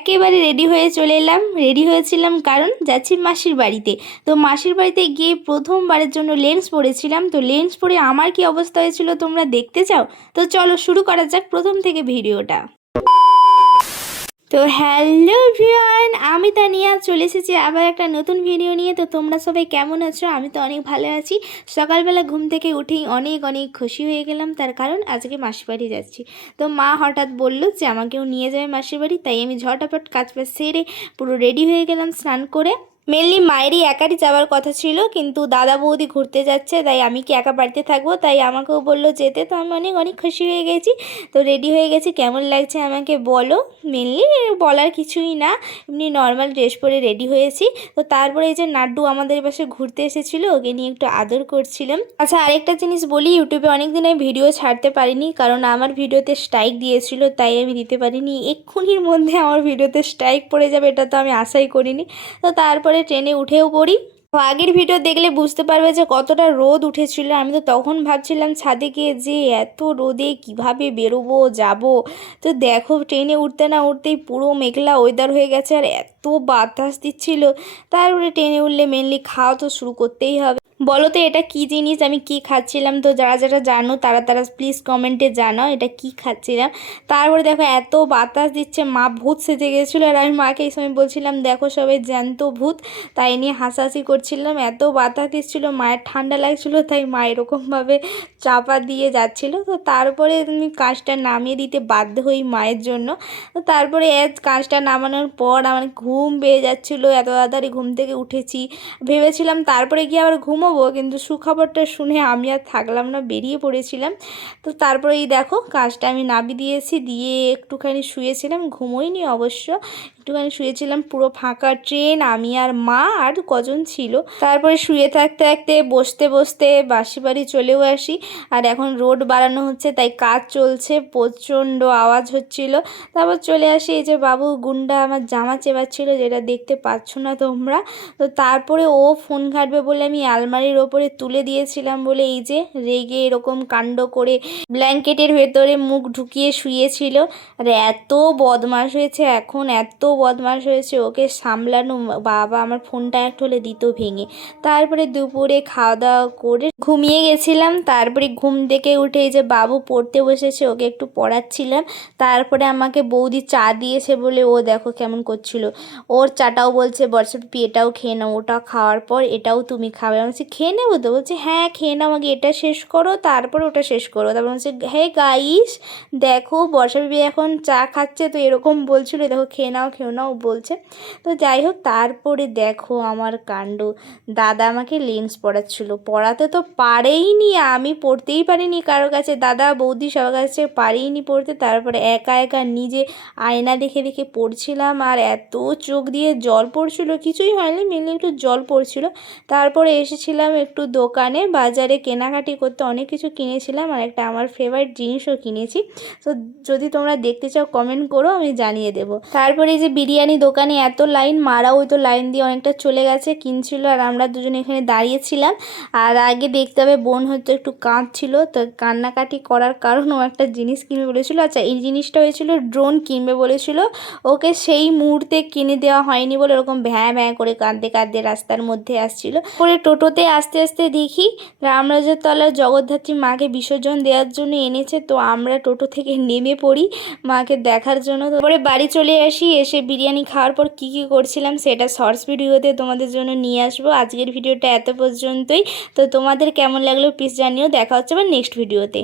একেবারে রেডি হয়ে চলে এলাম। রেডি হয়েছিলাম কারণ যাচ্ছি মাসির বাড়িতে। তো মাসির বাড়িতে গিয়ে প্রথমবারের জন্য লেন্স পরেছিলাম। তো লেন্স পরে আমার কি অবস্থা হয়েছিল তোমরা দেখতে চাও? তো চলো শুরু করা যাক প্রথম থেকে ভিডিওটা। তো হ্যালো এভরিওয়ান, আমি তানিয়া চলে এসেছি আবার একটা নতুন ভিডিও নিয়ে। তো তোমরা সবাই কেমন আছো? আমি তো অনেক ভালো আছি। সকালবেলা ঘুম থেকে উঠেই অনেক অনেক খুশি হয়ে গেলাম, তার কারণ আজকে মাসির বাড়ি যাচ্ছি। তো মা হঠাৎ বললো যে আমাকেও নিয়ে যাবে মাসির বাড়ি, তাই আমি ঝটাপট কাজ বাজ সেরে পুরো রেডি হয়ে গেলাম স্নান করে। মেনলি মায়েরই একারই যাওয়ার কথা ছিল, কিন্তু দাদা বৌদি ঘুরতে যাচ্ছে, তাই আমি কি একা বাড়িতে থাকবো, তাই আমাকেও বললো যেতে। তো আমি অনেক অনেক খুশি হয়ে গেছি। তো রেডি হয়ে গেছি। কেমন লাগছে আমাকে বলো। মেনলি বলার কিছুই না, এমনি নর্মাল ড্রেস পরে রেডি হয়েছি। তো তারপরে এই যে নাড্ডু আমাদের পাশে ঘুরতে এসেছিলো, ওকে নিয়ে একটু আদর করছিলাম। আচ্ছা, আরেকটা জিনিস বলি, ইউটিউবে অনেকদিন আমি ভিডিও ছাড়তে পারিনি, কারণ আমার ভিডিওতে স্ট্রাইক দিয়েছিল, তাই আমি দিতে পারিনি। এক্ষুনির মধ্যে আমার ভিডিওতে স্ট্রাইক পড়ে যাবে এটা তো আমি আশাই করিনি। তো তারপরে ট্রেনে উঠেও পড়ি। তো আগের ভিডিও দেখলে বুঝতে পারবে যে কতটা রোদ উঠেছিল। আমি তো তখন ভাবছিলাম ছাদে গিয়ে যে এত রোদে কিভাবে বেরোবো যাব। তো দেখো ট্রেনে উঠতে না উঠতেই পুরো মেঘলা ওয়েদার হয়ে গেছে, আর এত বাতাস দিচ্ছিল। তারপরে ট্রেনে উঠলে মেনলি খাওয়া তো শুরু করতেই হবে। বলো তো এটা কি জিনিস, আমি কি খাচ্ছিলাম? তো যারা যারা জানো তারা তারা প্লিজ কমেন্টে জানাও এটা কি খাচ্ছিলাম। তারপরে দেখো এত বাতাস দিচ্ছে, মা ভূত সেজে গেছিলো, আর আমি মাকে এই সময় বলছিলাম দেখো সবাই জ্যান্ত ভূত, তাই নিয়ে হাসাহাসি করছিলাম। এত বাতাস দিচ্ছিলো, মায়ের ঠান্ডা লাগছিলো, তাই মা এরকমভাবে চাপা দিয়ে যাচ্ছিলো। তো তারপরে আমি কাজটা নামিয়ে দিতে বাধ্য হই মায়ের জন্য। তো তারপরে কাজটা নামানোর পর আমার ঘুম পেয়ে যাচ্ছিলো, এত তাড়াতাড়ি ঘুম থেকে উঠেছি। ভেবেছিলাম তারপরে গিয়ে আবার ঘুমোবো, কিন্তু সুখবরটা শুনে আমি আর থাকলাম না, বেরিয়ে পড়েছিলাম। তো তারপরে এই দেখো কাজটা আমি নামিয়ে দিয়েছি, দিয়ে একটুখানি শুয়েছিলাম, ঘুমোইনি অবশ্য, একটুখানি শুয়েছিলাম। পুরো ফাঁকা ট্রেন, আমি আর মা আর কজন ছিল। তারপরে শুয়ে থাকতে থাকতে বসতে বসতে বাসি বাড়ি চলেও আসি। আর এখন রোড বাড়ানো হচ্ছে, তাই কাজ চলছে, প্রচণ্ড আওয়াজ হচ্ছিল। তারপর চলে আসি, এই যে বাবু গুন্ডা আমার জামা চেবাচ্ছিল, যেটা দেখতে পাচ্ছ না তোমরা। তো তারপরে ও ফোন ঘাঁটবে বলে আমি আলমারির ওপরে তুলে দিয়েছিলাম বলে এই যে রেগে এরকম কাণ্ড করে ব্ল্যাঙ্কেটের ভেতরে মুখ ঢুকিয়ে শুয়েছিল। আর এত বদমাশ হয়েছে এখন, এত বদমাশ হয়েছে, ওকে সামলানো। বাবা আমার ফোনটা একটা হলে দিত ভেঙে। তারপরে দুপুরে খাওয়া দাওয়া করে ঘুমিয়ে গেছিলাম। তারপরে ঘুম থেকে উঠে এই যে বাবু পড়তে বসেছে, ওকে একটু পড়াচ্ছিলাম। তারপরে আমাকে বৌদি চা দিয়েছে বলে ও দেখো কেমন করছিল। ওর চাটাও বলছে বর্ষাপি এটাও খেয়ে নাও, ওটা খাওয়ার পর এটাও তুমি খাবে। আমি বলছি খেয়ে নেবো তো, বলছে হ্যাঁ খেয়ে নাও, আগে এটা শেষ করো তারপর ওটা শেষ করো। তারপর বলছে হ্যাঁ গাইস দেখো বর্ষাপি এখন চা খাচ্ছে, তো এরকম বলছিল, দেখো খেয়ে নাও বলছে। তো যাই হোক, তারপরে দেখো আমার কাণ্ড, দাদা আমাকে লেন্স পড়াচ্ছিল। পড়াতে তো পারেইনি, আমি পড়তেই পারিনি কারোর কাছে, দাদা বৌদি সবার কাছে পারিনি পড়তে। তারপরে একা একা নিজে আয়না দেখে দেখে পড়ছিলাম, আর এত চোখ দিয়ে জল পড়ছিল, কিছুই হয়নি, মেনলি একটু জল পড়ছিল। তারপরে এসেছিলাম একটু দোকানে, বাজারে কেনাকাটি করতে, অনেক কিছু কিনেছিলাম, আর একটা আমার ফেভারিট জিনিসও কিনেছি। তো যদি তোমরা দেখতে চাও কমেন্ট করো, আমি জানিয়ে দেবো। তারপরে এই যে বিরিয়ানি দোকানে এত লাইন, মারাও ওই তো লাইন দিয়ে অনেকটা চলে গেছে, কিনছিল, আর আমরা দুজনে এখানে দাঁড়িয়েছিলাম। আর আগে দেখতে হবে, বোন হয়তো একটু কাঁদছিল, তো কান্নাকাটি করার কারণ ও একটা জিনিস কিনবে বলেছিল। আচ্ছা এই জিনিসটা হয়েছিল ড্রোন কিনবে বলেছিল, ওকে সেই মুহূর্তে কিনে দেওয়া হয়নি বলে ওরকম ভ্যাঁ ভ্যাঁ করে কাঁদতে কাঁদতে রাস্তার মধ্যে আসছিল। পরে টোটোতে আস্তে আস্তে দেখি রামরাজের তলার জগদ্ধাত্রী মাকে বিসর্জন দেওয়ার জন্য এনেছে। তো আমরা টোটো থেকে নেমে পড়ি মাকে দেখার জন্য। তারপরে বাড়ি চলে আসি, এসে বিরিয়ানি খাওয়ার পর কী কী করছিলাম সেটা শর্টস ভিডিওতে তোমাদের জন্য নিয়ে আসবো। আজকের ভিডিওটা এত পর্যন্তই। তো তোমাদের কেমন লাগলো প্লিজ জানিও। দেখা হচ্ছে আবার নেক্সট ভিডিওতে।